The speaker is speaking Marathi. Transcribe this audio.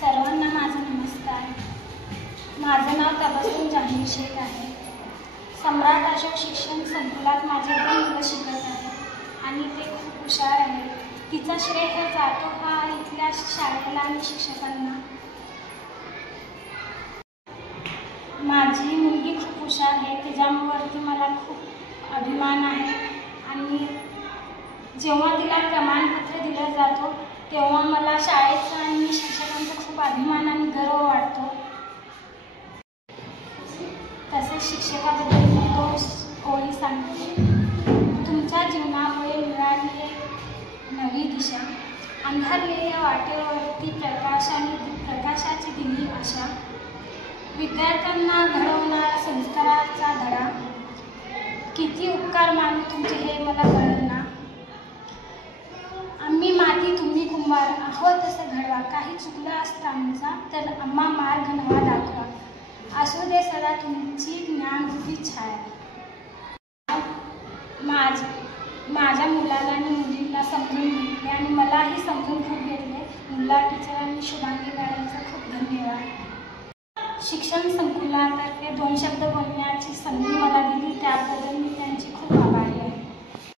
सर्वांना माझा नमस्कार. माझं नाव तबस्सुम जहांगीर शेख आहे. सम्राट अशोक शिक्षण संकुलात माझे 2 मुलं शिकत आहेत आणि ते खूप हुशार आहेत. तिचा श्रेय हे जातो हा इथल्या शाळेला आणि शिक्षकांना. माझी मुलगी खूप हुशार आहे. तिच्यावरती मला खूप अभिमान आहे आणि जेव्हा तिला प्रमाणपत्र दिलं जातो तेव्हा मला शाळेचा आणि शिक्षकांचा खूप अभिमान आणि गर्व वाटतो. तसेच शिक्षकाबद्दल मी 2 ओळी सांगते. तुमच्या जीवनामुळे मिळाली एक नवी दिशा, अंधारलेल्या वाटेवरती प्रकाशाची दिली आशा, विद्यार्थ्यांना घडवणारा संस्काराचा धडा. किती उपकार मानू तुमचे हे मला कळलं ना. आम्ही माती तुम्ही कुंभार आहोत तसं घडवा. काही चुकलं असतं आमचा तर आम्हा मार्ग नवा दाखवा. असू दे सदा तुमची ज्ञानरूपी छाया. माझ्या मुलाला आणि मुलीला समजून घेतले आणि मलाही समजून खूप घेतले. मुला टीचर आणि शुभांगी मॅडमचा खूप धन्यवाद. शिक्षण संकुलातर्फे 2 शब्द बोलण्याची संधी मला दिली त्याबद्दल मी त्यांची खूप आभारी आहे.